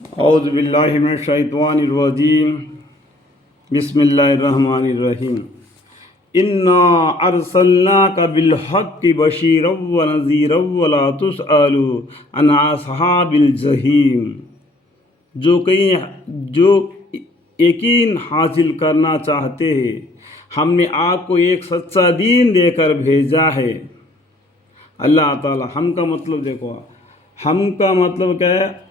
اعوذ باللہ من الشیطان الرجیم بسم اللہ الرحمن الرحیم انا ارسلناک بالحق بشیرا ونذیرا ولا تسأل عن اصحاب الجحیم۔ جو یقین حاصل کرنا چاہتے ہیں، ہم نے آپ کو ایک سچا دین دے کر بھیجا ہے۔ اللہ تعالیٰ ہم کا مطلب دیکھو، ہم کا مطلب کیا ہے؟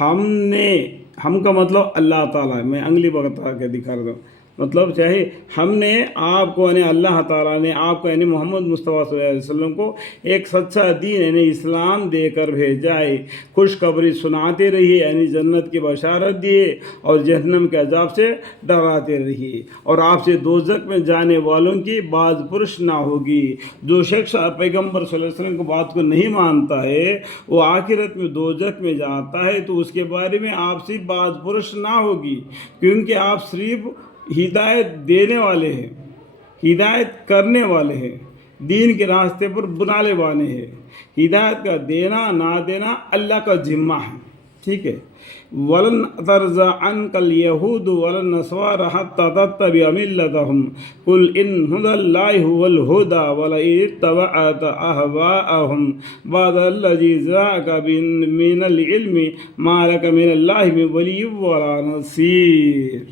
ہم کا مطلب اللہ تعالیٰ ہے۔ میں انگلی بتا کے دکھا رہا ہوں، مطلب چاہے ہم نے آپ کو یعنی اللہ تعالیٰ نے آپ کو یعنی محمد مصطفیٰ صلی اللہ علیہ وسلم کو ایک سچا دین یعنی اسلام دے کر بھیجا ہے۔ خوشخبری سناتے رہیے، یعنی جنت کی بشارت دیے اور جہنم کے عذاب سے ڈراتے رہیے، اور آپ سے دوزخ میں جانے والوں کی باز پرس نہ ہوگی۔ جو شخص پیغمبر صلی اللہ علیہ وسلم کو بات کو نہیں مانتا ہے وہ آخرت میں دوزخ میں جاتا ہے، تو اس کے بارے میں آپ سے باز پرس نہ ہوگی، کیونکہ آپ صرف ہدایت دینے والے ہیں، ہدایت کرنے والے ہیں، دین کے راستے پر بنانے والے ہیں۔ ہدایت کا دینا نہ دینا اللہ کا ذمہ ہے، ٹھیک ہے۔ وَلَن تَرْضَىٰ عَنْكَ الْيَهُودُ وَلَا النَّصَارَىٰ حَتَّىٰ تَتَّبِعَ مِلَّتَهُمْ قُلْ إِنَّ هُدَى اللَّهِ هُوَ الْهُدَىٰ وَلَئِنِ اتَّبَعْتَ أَهْوَاءَهُمْ بَعْدَ الَّذِي جَاءَكَ مِنَ الْعِلْمِ مَا لَكَ مِنَ اللَّهِ مِن وَلِيٍّ وَلَا نَصِيرٍ۔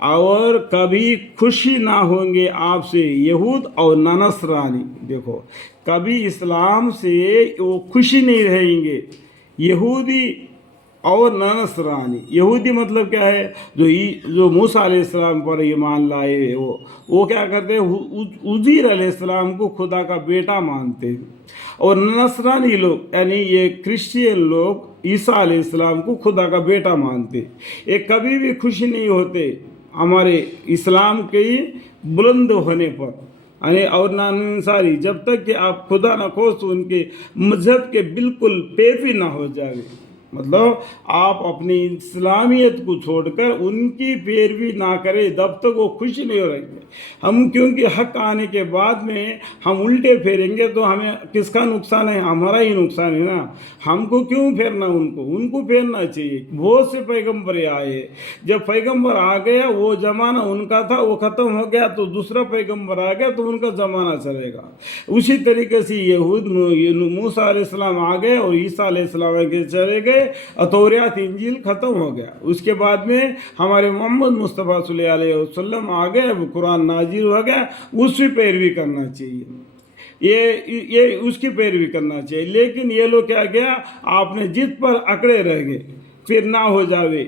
اور کبھی خوشی نہ ہوں گے آپ سے یہود اور نہ نصرانی۔ دیکھو، کبھی اسلام سے وہ خوشی نہیں رہیں گے یہودی اور نہ نصرانی۔ یہودی مطلب کیا ہے؟ جو موسیٰ علیہ السلام پر ایمان لائے، وہ کیا کرتے ہیں؟ عزیر علیہ السلام کو خدا کا بیٹا مانتے ہیں۔ اور نصرانی لوگ یعنی یہ کرسچین لوگ عیسیٰ علیہ السلام کو خدا کا بیٹا مانتے۔ یہ کبھی بھی خوشی نہیں ہوتے ہمارے اسلام کے بلند ہونے پر، یعنی اور نہ انصاری، جب تک کہ آپ خدا نہ خواست ان کے مذہب کے بالکل پیروی نہ ہو جائے۔ مطلب آپ اپنی اسلامیت کو چھوڑ کر ان کی پیروی نہ کرے، تب تک وہ خوش نہیں ہو رہے گے۔ ہم کیونکہ حق آنے کے بعد میں ہم الٹے پھیریں گے تو ہمیں کس کا نقصان ہے؟ ہمارا ہی نقصان ہے نا۔ ہم کو کیوں پھیرنا؟ ان کو پھیرنا چاہیے۔ بہت سے پیغمبر آئے، جب پیغمبر آ گیا وہ زمانہ ان کا تھا وہ ختم ہو گیا، تو دوسرا پیغمبر آ گیا تو ان کا زمانہ چلے گا۔ اسی طریقے سے یہود موسیٰ علیہ السلام آ گئے اور عیسیٰ علیہ السلام کے چلے گئے، توریت انجیل ختم ہو گیا۔ اس کے بعد میں ہمارے محمد مصطفیٰ صلی اللہ علیہ وسلم آ گئے، قرآن نازل ہو گیا، اس کی پیروی کرنا چاہیے، یہ اس کی پیروی کرنا چاہیے۔ لیکن یہ لوگ کیا گیا؟ آپ نے ضد پر اکڑے رہ گئے، پھر نہ ہو جاوے۔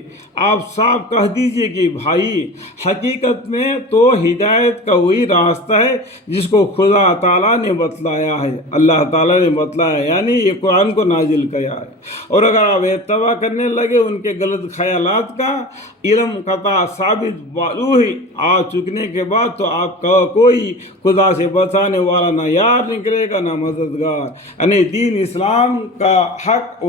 آپ صاف کہہ دیجئے کہ بھائی حقیقت میں تو ہدایت کا وہی راستہ ہے جس کو خدا تعالیٰ نے بتلایا ہے، اللہ تعالیٰ نے بتلایا، یعنی یہ قرآن کو نازل کیا ہے۔ اور اگر آپ اتباع کرنے لگے ان کے غلط خیالات کا، علم قطع ثابت معلوم آ چکنے کے بعد، تو آپ کا کوئی خدا سے بچانے والا نہ یار نکلے گا نہ مددگار۔ یعنی دین اسلام کا حق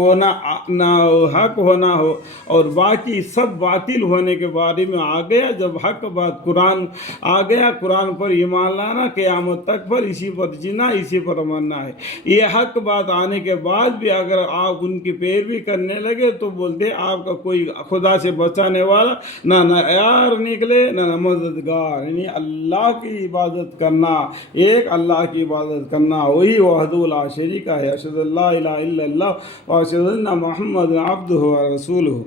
ہونا ہو اور باقی سب باطل ہونے کے بارے میں آ گیا۔ جب حق بات قرآن آ گیا، قرآن پر ایمان لانا، قیامت تک پر اسی پر جینا، اسی پر ماننا ہے۔ یہ حق بات آنے کے بعد بھی اگر آپ ان کی پیروی کرنے لگے تو بولتے آپ کا کوئی خدا سے بچانے والا نہ یار نکلے نہ مددگار۔ یعنی اللہ کی عبادت کرنا، ایک اللہ کی عبادت کرنا، وہی وحدہ لا شریک ہے۔ اشہد ان لا الہ الا اللہ و اشہد ان محمد عبدہ و رسولہ۔